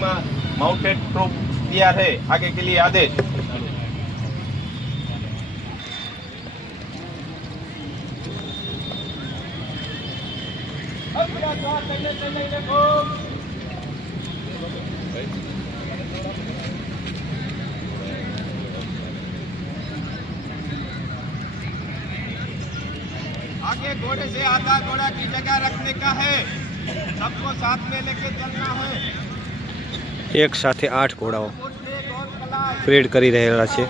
Mounted troop तैयार है। आगे के लिए आदेश। आगे घोड़े से आधा घोड़ा की जगह रखने का है। सबको साथ में लेके चलना है। એક સાથે આઠ ઘોડાઓ પેડ કરી રહેલા છે.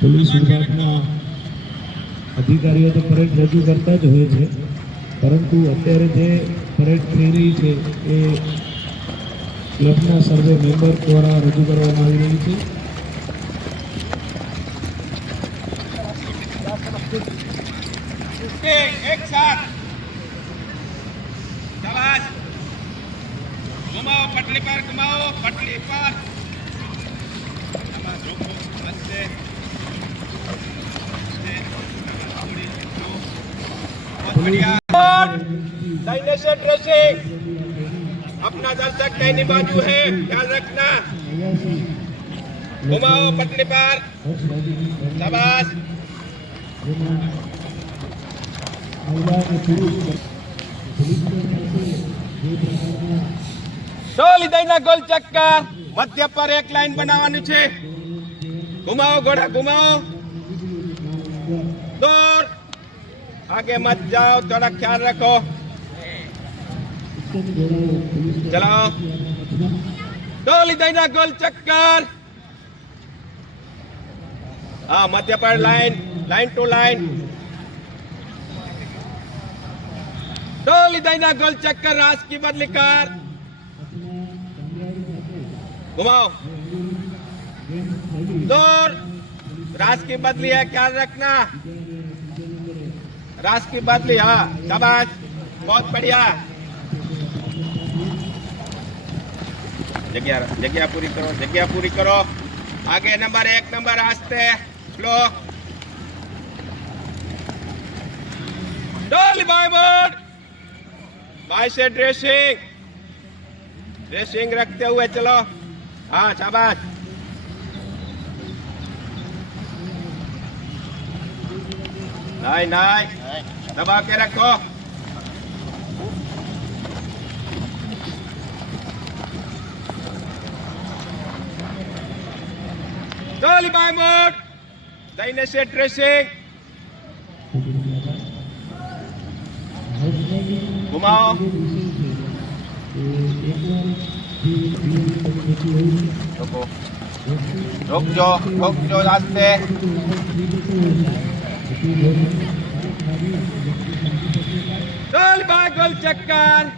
પોલીસ વિભાગના અધિકારીઓ તો પરેડ રજૂ કરતા જ હોય છે. પરંતુ અત્યારે જે પરેડ થઈ રહી છે એ ક્લબના સર્વે મેમ્બર દ્વારા રજૂ કરવામાં આવી રહી છે. એક સાથ ચલાજ ઘુમાવો પટલી પર ઘુમાવો પટલી પર. બસ शाबाश, रोको, बस से। से, थोड़ी, दो। बहुत बढ़िया दाहिने से ड्रेसिंग अपना दर्शक दाहिनी बाजू है ख्याल रखना घुमाओ पटली पर शाबाश મહિલા અને પુરુષ પોલીસની પાસે જે પ્રકારના ડોલી દઈના ગોલ ચક્કર મધ્ય પર એક લાઈન બનાવવાની છે ઘુમાવો ઘોડા ઘુમાવો દોર આગે મત જાઓ થોડા ખ્યાલ રખો चलाओ गोल, इधर गोल, चक्कर। हाँ मध्य पर लाइन लाइन टू लाइन। गोल, इधर गोल, चक्कर, राज की बदली कर। घुमाओ। दूर राज की बदली है क्या रखना। राज की बदली हाँ शाबाश। बहुत बढ़िया। जगह पूरी करो जगह पूरी करो आगे नंबर एक नंबर आस्ते लो बाय बाय से ड्रेसिंग ड्रेसिंग रखते हुए चलो हाँ शाबाश नाई नाई दबा के रखो डोली बाय मोड दाहिने से ड्रेसिंग घुमाओ रोको रुक जाओ रुक जाओ रास्ते गोल बाय गोल चक्कर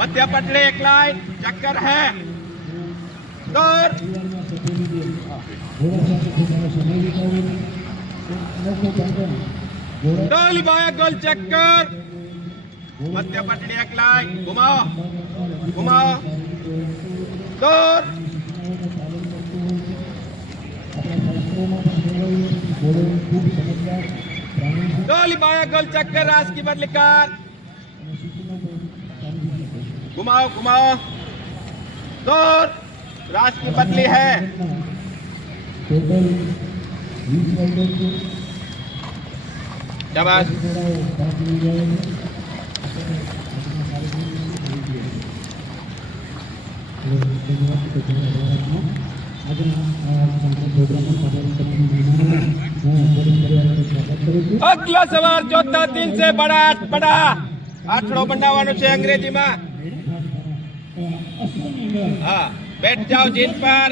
मध्य पटले एक लाइन चक्कर है दौड़ डोली बाय गोल चक्कर। मध्य पटली एक लाइन। घुमाओ। घुमाओ। दौड़ डोली बाया गोल चक्कर रास की बदली कार। घुमाओ घुमाओ। दौड़ रास की बदली है। ટેબલ વીસ નંબર છે. સવાર ચોથા દિન છે બડા બડા. આઠડો બનાવવાનો છે અંગ્રેજીમાં. હા. બેઠ જાઓ જીન પર.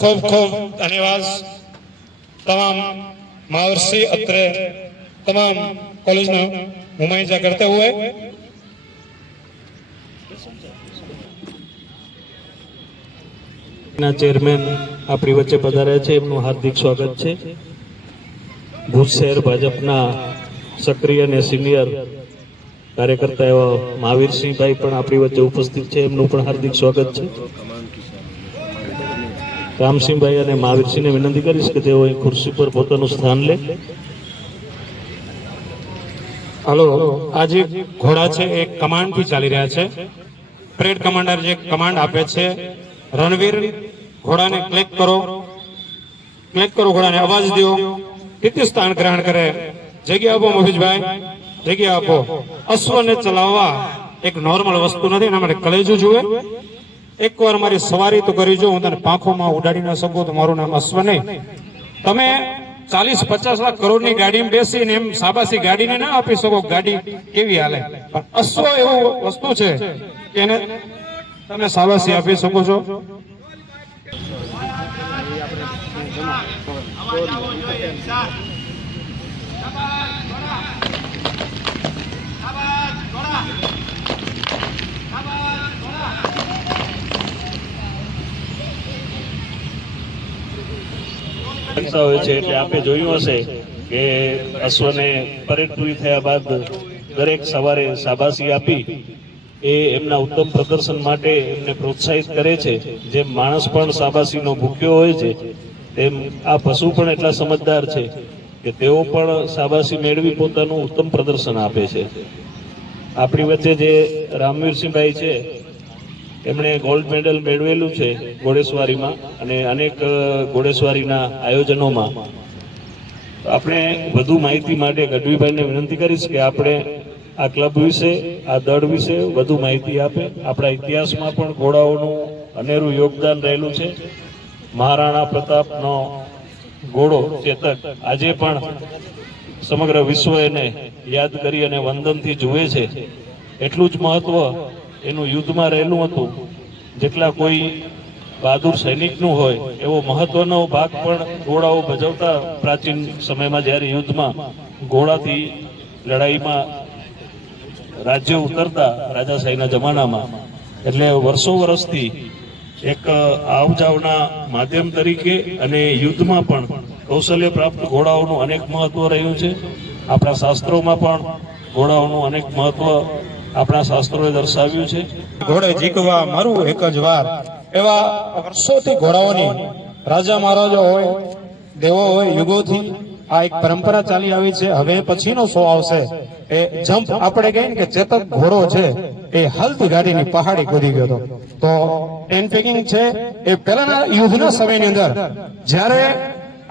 ખૂબ ખૂબ ધન્યવાદ. તમામ मावर्सी અત્રે તમામ कॉलेज ना मुमाइजा करते ના ચેરમેન આપણી વચ્ચે પધાર્યા છે. એમનું હાર્દિક સ્વાગત છે. ભુજ શહેર ભાજપના સક્રિય અને સિનિયર કાર્યકર્તા એવા મહાવીરસિંહભાઈ પણ આપણી વચ્ચે ઉપસ્થિત છે. એમનું પણ હાર્દિક સ્વાગત છે. રામસિંહભાઈ અને મહાવીરસિંહને વિનંતી કરીશ કે તેઓ ખુરશી પર પોતાનું સ્થાન લે. હલો આ જે ઘોડા છે એ કમાન્ડથી ચાલી રહ્યા છે. પરેડ કમાન્ડર જે કમાન્ડ આપે છે, રણવીર, ઘોડાને ક્લિક કરો. ક્લિક કરો ઘોડાને, અવાજ દો. કેટલું સ્થાન ગ્રહણ કરે? જગ્યા આપો મોહિતભાઈ જગ્યા આપો. અશ્વને ચલાવવા એક નોર્મલ વસ્તુ નથી, એના માટે કલેજું જુએ. એકવાર મારી સવારી તો કરી જો, હું તને પાંખોમાં ઉડાડી ન શકું, તો મારું નામ અશ્વ નહીં તમે ચાલીસ પચાસ લાખ કરોડની ગાડીમાં બેસીને એમ સાબાસી ગાડીને ના આપી શકો, ગાડી કેવી હાલે? પણ અશ્વ એવું વસ્તુ છે એને તમે સાબાસી આપી શકો છો. કરતા હોય છે એટલે આપે જોયું હશે કે અશ્વને પરેડ પૂરી થયા બાદ દરેક સવારે શાબાશી આપી એ એમના ઉત્તમ પ્રદર્શન માટે એમને પ્રોત્સાહિત કરે છે. જેમ માણસ પણ શાબાશીનો ભૂખ્યો હોય છે, તેમ આ પશુ પણ એટલા સમજદાર છે કે તેઓ પણ શાબાશી મેળવી પોતાનું ઉત્તમ પ્રદર્શન આપે છે. આપણી વચ્ચે જે રામવીરસિંહભાઈ છે એમણે ગોલ્ડ મેડલ મેળવેલું છે ઘોડેસવારીમાં અને અનેક ઘોડેસવારીના આયોજનોમાં. આપણે વધુ માહિતી માટે ગઢવીભાઈને વિનંતી કરીશ કે આપણે આ ક્લબ વિશે, આ દળ વિશે વધુ માહિતી આપે. આપણા ઇતિહાસમાં પણ ઘોડાઓનું અનેરું યોગદાન રહેલું છે. મહારાણા પ્રતાપનો ઘોડો ચેતક આજે પણ સમગ્ર વિશ્વ એને યાદ કરી અને વંદનથી જુએ છે. એટલું જ મહત્વ એનું યુદ્ધમાં રહેલું હતું. જેટલા કોઈ બહાદુર સૈનિકનું હોય, એવો મહત્વનો ભાગ પણ ઘોડાઓ ભજવતા પ્રાચીન સમયમાં જ્યારે યુદ્ધમાં ઘોડાથી લડાઈમાં રાજ્ય ઉતરતા રાજાશાહીના જમાનામાં. એટલે વર્ષો વર્ષથી એક આવજાવના માધ્યમ તરીકે અને યુદ્ધમાં પણ કૌશલ્ય પ્રાપ્ત ઘોડાઓનું અનેક મહત્વ રહ્યું છે. આપણા શાસ્ત્રોમાં પણ ઘોડાઓનું અનેક મહત્વ આપણા શાસ્ત્રોએ દર્શાવ્યું છે. ઘોડે જીકવા મારું એક જ વાર. એવા વર્ષોથી ઘોડાઓની રાજા મહારાજા હોય, દેવો હોય, યુગોથી આ એક પરંપરા ચાલી આવી છે. હવે પછીનો શો આવશે. એ જમ્પ આપણે કહીએ કે ચેતક ઘોડો છે. એ હલતી ગાડીની પહાડી કૂદી ગયો હતો. તો એન પેકિંગ છે એ પહેલાના યુદ્ધના સમયની અંદર જ્યારે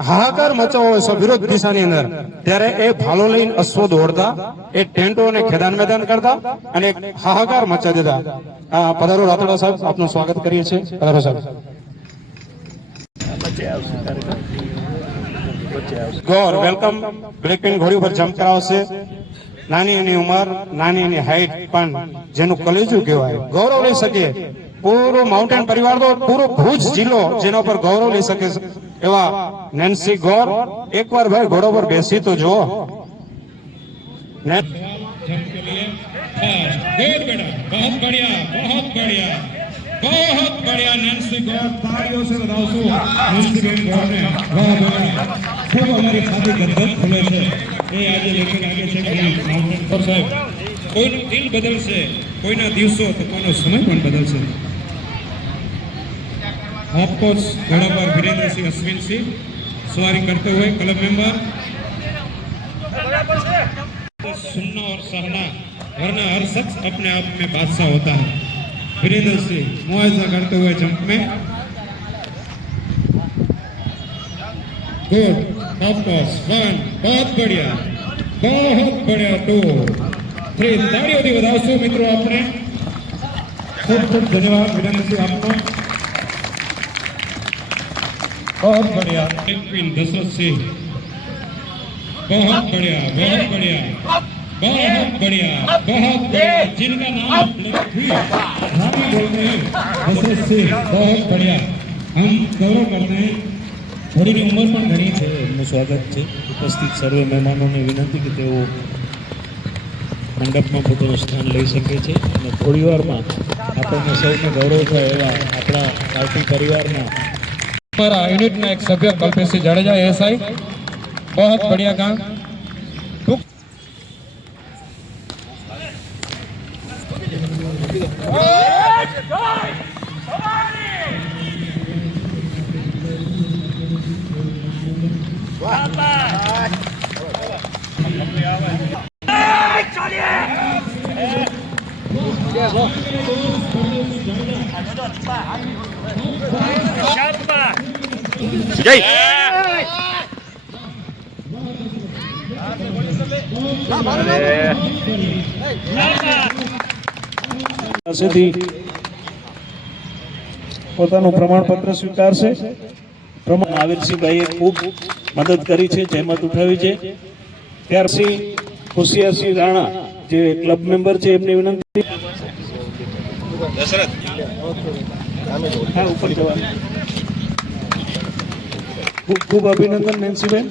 હાહાકાર મચાવો હોય વિરોધ દિશાની અંદર, ત્યારે એ ભાલો લઈને અશ્વ દોડતા એ ટેન્ટો અને ખેદાન મેદાન કરતા અને હાહાકાર મચા દેતા. આ પધારો રાતોડા સાહેબ, આપનું સ્વાગત કરીએ છીએ. પધારો સાહેબ. ગોર, વેલકમ. બ્લેક પેન ઘોડી ઉપર જમ્પ કરાવશે. નાની એની ઉંમર, નાની એની હાઈટ પણ જેનું કલેજું કહેવાય. ગૌરવ લઈ શકે પૂરો માઉન્ટેન પરિવાર તો પૂરો ભુજ જિલ્લો જેના પર ગૌરવ લઈ શકે. એવા નેન્સી ગોર એકવાર ભાઈ ઘોડો પર બેસી તો જુઓ ને- गुड बेटा बहुत बढ़िया बहुत बढ़िया बहुत बढ़िया नैन्सी गौर तालियों से बधाओ नैन्सी बेन गौर ने बहुत बढ़िया खूब हमारी खादी गदगद खुले છે એ આજે લેખક આગે છે કે માઉન્ટેન પર સાહેબ કોઈનું દિલ બદલશે કોઈના દિવસો તો કોઈનો સમય પણ બદલશે ऑफकोर्स घोड़ा पर वीरेंद्र सिंह अश्विन सिंह सवारी करते हुए क्लब मेंबर सुनना और सहना वरना हर शख्स अपने आप में बादशाह होता है वीरेंद्र सिंह मुआवजा करते हुए जंप में गुड ऑफकोर्स वन बहुत बढ़िया बहुत बढ़िया टू થ્રી તાળીઓથી વધાવશો મિત્રો આપણે ખૂબ ખૂબ ધન્યવાદ વિરેન્દ્ર સિંહ આપનો बहुत बढ़िया क्वीन दशरथ सिंह बहुत बढ़िया बहुत बढ़िया बहुत बढ़िया बहुत बढ़िया जिनका नाम रामी बोलते हैं बसरत से बहुत बढ़िया हम गौरव करते हैं થોડીની ઉંમર પણ ઘણી છે એમનું સ્વાગત છે ઉપસ્થિત સર્વે મહેમાનોને વિનંતી કે તેઓ મંડપમાં પોતાનું સ્થાન લઈ શકે છે અને થોડી વારમાં આપણને સૌને ગૌરવ થાય એવા આપણા પાર્ટી પરિવારના हमारा यूनिट में एक सभ्य कल्पेश सिंह जडेजा एएसआई बहुत बढ़िया काम જય. પાસેથી પોતાનું પ્રમાણપત્ર સ્વીકારશે. પ્રમાણ આવિરસિંહભાઈએ ખૂબ મદદ કરી છે જહેમત ઉઠાવી છે. ત્યારથી ખુશિયાસિંહ હોશિયારસિંહ રાણા જે ક્લબ મેમ્બર છે એમની વિનંતી. ઉપર જવાનું. ખૂબ ખૂબ અભિનંદન, નેન્સીબેન.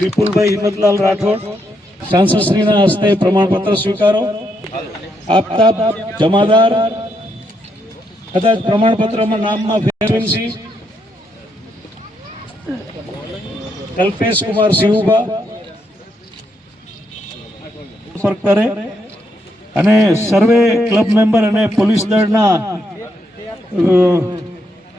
વિપુલભાઈ હિંમતલાલ રાઠોડ, સાંસદશ્રીના હસ્તે પ્રમાણપત્ર સ્વીકારો. આપતા જમાદાર, કદાચ પ્રમાણપત્રમાં નામમાં ફેરવેન્સી. કલ્પેશ કુમાર સિંહુભા સંપર્ક કરે. અને સર્વે ક્લબ મેમ્બર અને પોલીસ દળના